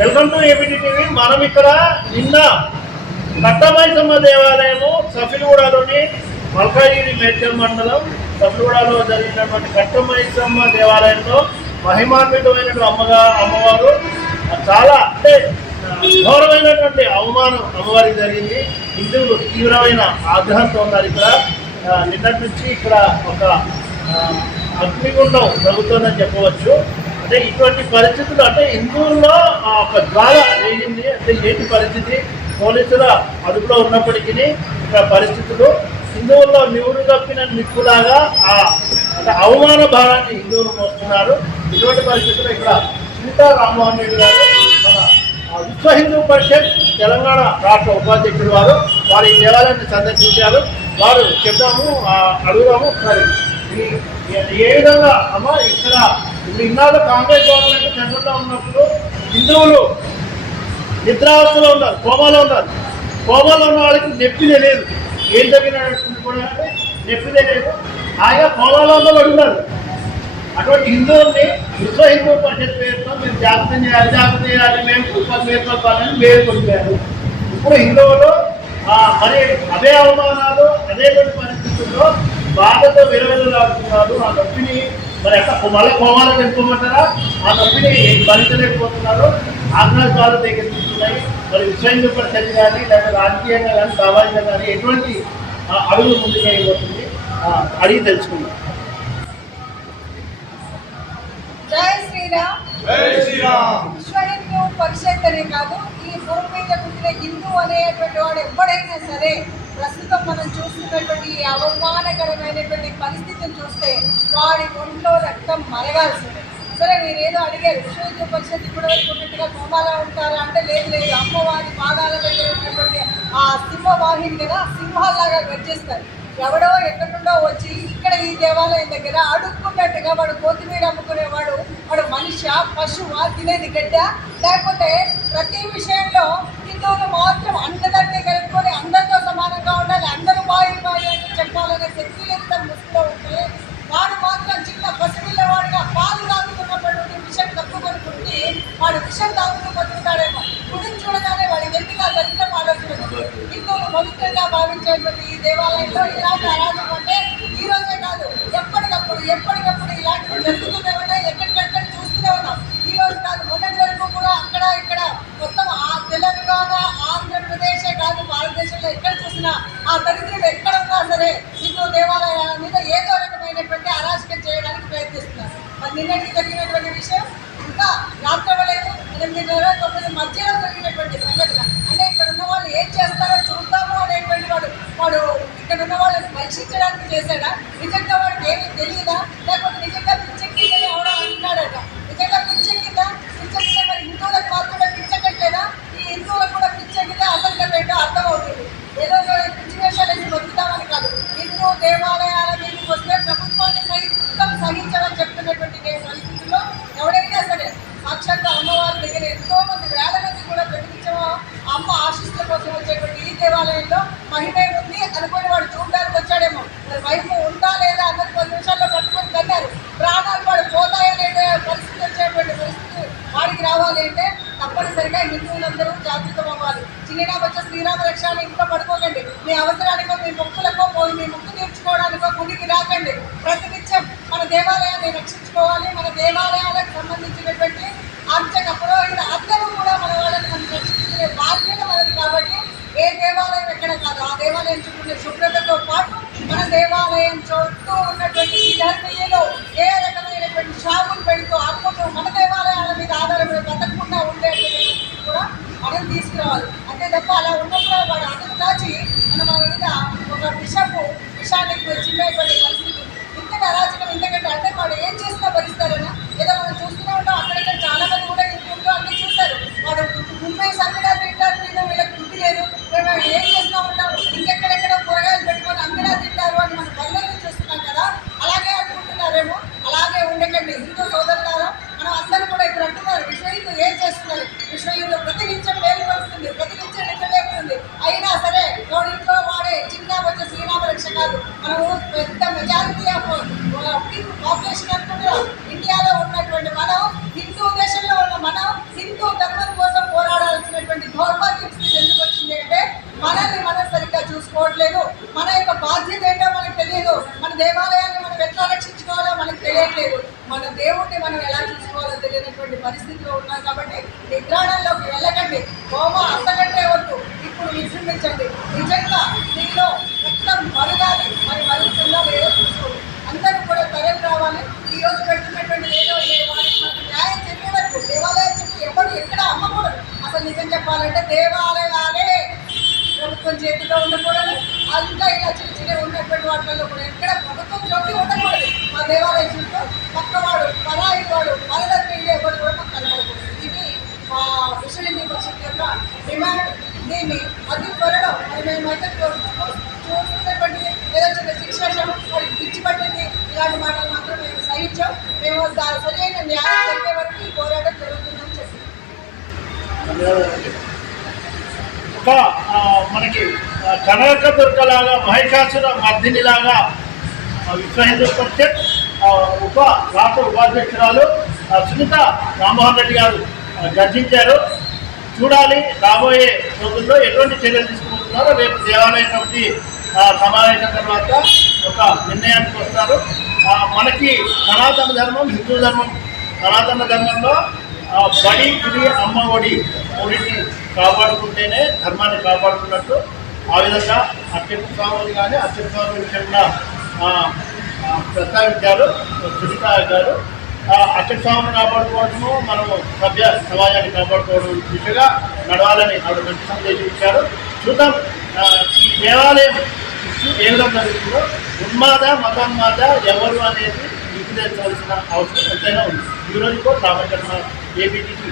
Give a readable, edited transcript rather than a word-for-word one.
Welcome to ABT TV. మనం ఇక్కడ నిన్న కట్టమైసమ్మ దేవాలయము సఫిలగూడలోని మల్కాజిగిరి మేడ్చల్ మండలం సఫిలగూడలో జరిగినటువంటి కట్టమైసమ్మ దేవాలయంలో మహిమాన్వితమైన అమ్మవారు చాలా అంటే ఘోరమైనటువంటి అవమానం అమ్మవారికి జరిగింది. హిందువులు తీవ్రమైన ఆగ్రహంతో ఉన్నారు. ఇక్కడ నిన్నటి నుంచి ఇక్కడ ఒక అగ్నిగుండం జరుగుతుందని చెప్పవచ్చు. అంటే ఇటువంటి పరిస్థితులు అంటే హిందువుల్లో ఒక జ్వాల రేగింది. అంటే ఏంటి పరిస్థితి, పోలీసుల అదుపులో ఉన్నప్పటికీ ఇక్కడ పరిస్థితులు హిందువుల్లో నివురు తప్పిన నిప్పులాగా అంటే అవమాన భారాన్ని హిందువులు మోస్తున్నారు. ఇటువంటి పరిస్థితులు ఇక్కడ సీతా రామ్మోహన్ రెడ్డి గారు మన విశ్వ హిందూ పరిషత్ తెలంగాణ రాష్ట్ర ఉపాధ్యక్షుడు వారు ఈ దేవాలయాన్ని సందర్శించారు. వారు చెప్తాము, అడుగుదాము. సరే, ఏ విధంగా అమ్మ ఇక్కడ ఇన్నాళ్ళు కాంగ్రెస్ గవర్నమెంట్ సెంటర్లో ఉన్నప్పుడు హిందువులు నిద్రావస్థలో ఉన్నారు, కోమాలో ఉన్నారు. కోమాలో ఉన్న వాళ్ళకి నొప్పి తెలియదు, ఏం జరిగినట్టు కూడా నొప్పి తెలియదు. ఆయన కోమాలో ఉన్న అడుగున్నారు. అటువంటి హిందువుల్ని విశ్వ హిందూ పరిషత్ పేరుతో మీరు జాగ్రత్త చేయాలి, మేము కుటుంబం మేల్కొల్పాలని మేల్కొల్పారు. ఇప్పుడు హిందువులు మరి అదే అవమానాలు అదేటువంటి పరిస్థితుల్లో బాధతో విలువలాడుతున్నారు. ఆ నొప్పిని మరి ఎట్లా మళ్ళీ కోమాలకు వెళ్ళిపోమంటారా? ఆ నొప్పిని భరించలేకపోతున్నారు. ఆగ్రహాలు తెగెత్తుతున్నాయి. మరి విశ్వ హిందూ పరిషత్ కానీ లేదా రాజకీయంగా కానీ సామాజికంగా కానీ ఎటువంటి అడుగులు ముందుకు అయిపోతుంది అడిగి తెలుసుకుందాం. జై శ్రీరామ్. జై శ్రీరామ్. విశ్వ హిందూ పరిషత్ అనే కాదు, ఈ భూమి మీద పుట్టిన హిందూ అనేటువంటి వాడు ఎప్పుడైనా సరే ప్రస్తుతం మనం చూస్తున్నటువంటి ఈ అవమానకరమైనటువంటి పరిస్థితిని చూస్తే వాడి ఒంట్లో రక్తం మరగాల్సిందే. సరే, మీరేదో అడిగారు, విశ్వ హిందూ పరిషత్ ఇప్పటివరకు ఉన్నట్టుగా కోమాలో ఉంటారా అంటే లేదు, అమ్మవారి పాదాల దగ్గర ఉన్నటువంటి ఆ సింహవాహిని కదా, సింహాల్లాగా గర్జిస్తారు. ఎవడో ఎక్కడుండో వచ్చి ఇక్కడ ఈ దేవాలయం దగ్గర అడుక్కున్నట్టుగా వాడు కొత్తిమీర అమ్ముకునేవాడు, వాడు మనిషి పశువా, తినేది గడ్డ? లేకపోతే ప్రతి విషయంలో హిందువులు మాత్రం అందరినీ కలుపుకొని అందరితో సమానంగా ఉండాలి, అందరూ బాయి అని చెప్పాలనే శక్తిలేత ముసుగులో ఉంటే వాడు మాత్రం చిన్న పసిపిల్లవాడిగా పాలు తాగుతున్నటువంటి విషయం తప్పుకొని పుట్టి వాడు విషయం తాగుతూ బతుకుతాడేమో. గుడిని చూడగానే వాడి గట్టిగా దరిద్రం ఆలోచన. హిందువులు పవిత్రంగా భావించేటువంటి ఈ దేవాలయంలో ఇలాంటి అరాజకం అంటే ఈ రోజే కాదు, ఎప్పటికప్పుడు ఇలాంటివి జరుగుతూనే ఉన్నాయి. ఎక్కడికక్కడ చూస్తూనే ఉన్నాం. ఈ రోజు కాదు, మొన్నటి వరకు కూడా అక్కడ ఇక్కడ మొత్తం తెలంగాణ ఆంధ్రప్రదేశే కాదు, భారతదేశంలో ఎక్కడ చూసినా ఆ దరిద్రులు ఎక్కడ ఉన్నా సరే హిందూ దేవాలయాల మీద ఏదో రకమైనటువంటి అరాజకం చేయడానికి ప్రయత్నిస్తున్నారు. మరి నిన్నటికి జరిగినటువంటి విషయం ఇంకా రాత్రవలేదు, 8:29 మధ్యలో జరిగినటువంటి సంఘటన. అంటే ఇక్కడ ఉన్న వాళ్ళు ఏం చేస్తారో చూద్దాము అనేటువంటి వాడు ఇక్కడ ఉన్న వాళ్ళని పరీక్షించడానికి చేశాడా? నిజంగా వాడికి ఏమీ తెలియదా? లేకపోతే నిజంగా పిచ్చెక్కిందని ఎవడో అంటున్నాడట. నిజంగా పిచ్చెక్కిందా? పిచ్చెక్కితే మరి హిందువులకు మాత్రమే పిచ్చెక్కట్లేదా? ఈ హిందువులకు కూడా పిచ్చెక్కితే అసలు ఏంటో అర్థమవుతుంది. ఏదో పిచ్చి వేషాలేసి బతుకుతామని కాదు, హిందూ దేవాలయాల మీదకి వస్తే ప్రభుత్వాన్ని సైతం సహించమని చెప్తున్నటువంటి పరిస్థితుల్లో ఎవడైనా సరే సాక్షాత్తు అమ్మవారి దగ్గర ఎంతో మంది, వేల మంది కూడా ప్రతినిత్యమో అమ్మ ఆశీస్సుల కోసం వచ్చేటువంటి ఈ దేవాలయంలో మహిమే ఉంది అనుకుని వాడు చూడడానికి వచ్చాడేమో. మరి మహిమ ఉందా లేదా అన్నది 10 నిమిషాల్లో పట్టుకొని కన్నారు. ప్రాణాలు వాడు పోతాయనే పరిస్థితి వచ్చేటువంటి పరిస్థితి వాడికి రావాలి అంటే తప్పనిసరిగా హిందువులందరూ జాగృతం అవ్వాలి. చిన్న వచ్చే శ్రీరామ రక్ష అని ఇంట్లో పడుకోకండి. మీ అవసరానికో మీ మొక్కులకో పోయి మీ మొక్కు తీర్చుకోవడానికో గుడికి రాకండి. ప్రతినిత్యం మన దేవాలయాన్ని రక్షించుకోవాలి. మన దేవాలయాలకు సంబంధించినటువంటి అర్చక పురోహిత అందరూ కూడా మన వాళ్ళని మనం రక్షించుకునే బాధ్యత మనది. కాబట్టి ఏ దేవాలయం ఎక్కడ కాదు, ఆ దేవాలయం చుట్టూ శుభ్రతతో పాటు మన దేవాలయం చుట్టూ ఉన్నటువంటి విధర్మీయులు ఏ రకమైనటువంటి షాపులు పెడుతూ అమ్ముతూ మన దేవాలయాల మీద ఆధారపడి బతకకుండా ఉండేటువంటి కూడా మనం తీసుకురావాలి. అంతే తప్ప అలా ఉన్నప్పుడు వాడు అదుపు కాచి మన మీద ఒక విషానికి చిన్నటువంటి పరిస్థితి. ఇంతటి అరాచకం ఇంతకంటే అంటే వాడు ఏం చేసినా భరిస్తారనా? ఏదో మనం చూస్తూనే ఉంటాం. అక్కడిక్కడ చాలా మంది కూడా యూట్యూబ్లో అన్నీ చూస్తారు. వాడు ముంబై సంఘటన తింటారు, వీళ్ళకి బుద్ధి లేదు, మేము ఏం చేస్తూ ఉంటాం, ఇంకెక్కడెక్కడో కూరగాయలు పెట్టుకొని అంగడా తింటారు అని మనం బయలుదేరి చూస్తున్నాం కదా. అలాగే అనుకుంటున్నారేమో. అలాగే ఉండకండి హిందూ సోదరులారా. మనం అందరూ కూడా ఇప్పుడు అంటున్నారు విశ్వ హిందూ ఏం చేస్తున్నారు, విశ్వ హిందూ ప్రతినిత్యం మేలుకొస్తుంది, ప్రతినిత్యం నిద్రలేపుతుంది. అయినా సరే ఇంట్లో వాడే చిన్న వచ్చే శ్రీరామ రక్ష కాదు. మనము పెద్ద మెజారిటీ ఆఫ్ పాపులేషన్ అనుకుంటున్నాం. ఇండియాలో ఉన్నటువంటి మనం, హిందూ దేశంలో ఉన్న మనం హిందూ ధర్మం కోసం అసలు నిజం చెప్పాలంటే దేవాలయాలే ప్రభుత్వం చేతిలో ఉండకూడదు. ఇంకా ఇలా చిన్న చిన్న ఉన్నటువంటి వాటిల్లో కూడా ఎక్కడ ప్రభుత్వం జోక్యం ఉండకూడదు. మా దేవాలయ చుట్టూ పక్కవాడు పరాయి వాడు పరదత్తి ఎవరు కూడా మాకు కనబడకూడదు. ఇది మా విశ్వ హిందూ పరిషత్ యొక్క డిమాండ్. దీన్ని అతి త్వరలో మరి మేమైతే చూస్తున్నటువంటి ఏదో చిన్న శిక్షణ వాడికి పిచ్చి పట్టింది ఇలాంటి మాటలు మాత్రం మేము సహించాం. మేము దాని సరైన న్యాయం జరిగే వరకు ఈ పోరాటం జరుగుతుందని చెప్పి ఒక మనకి కనక దుర్గలాగా మహిషాసుర మర్దినిలాగా విశ్వ హిందూ పరిషత్ రాష్ట్ర ఉపాధ్యక్షురాలు సునీత రామ్మోహన్ రెడ్డి గారు గర్జించారు. చూడాలి రాబోయే రోజుల్లో ఎటువంటి చర్యలు తీసుకుంటున్నారో. రేపు దేవాలయ కమిటీ సమావేశం తర్వాత ఒక నిర్ణయానికి వస్తారు. మనకి సనాతన ధర్మం, హిందూ ధర్మం, సనాతన ధర్మంలో బడి గుడి అమ్మ ఒడి మూడింటిని కాపాడుకుంటేనే ధర్మాన్ని కాపాడుకున్నట్టు. ఆ విధంగా అత్యంత స్వామి కానీ అత్యంత స్వామి విషయంగా ప్రస్తావించారు సునీత గారు. అత్యంత స్వామిని కాపాడుకోవడము, మనము సభ్య సమాజాన్ని కాపాడుకోవడం దిశగా నడవాలని ఆవిడ మంచి సందేశం ఇచ్చారు. చూద్దాం ఈ దేవాలయం ఏ విధంగా జరుగుతుందో. ఉన్మాద మతోన్మాద ఎవరు అనేది నిర్దేశించాల్సిన అవసరం ఎంతైనా ఉంది. ఈరోజు కూడా రామచంద్ర ఏపీటీకి